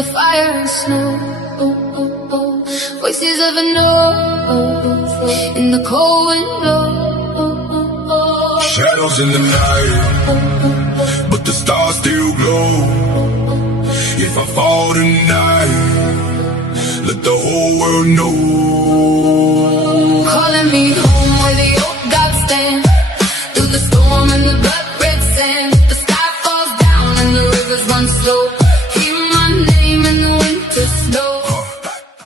the fire and snow. Voices of a north in the cold window. Shadows in the night, but the stars still glow. If I fall tonight, let the whole world know. Calling me home.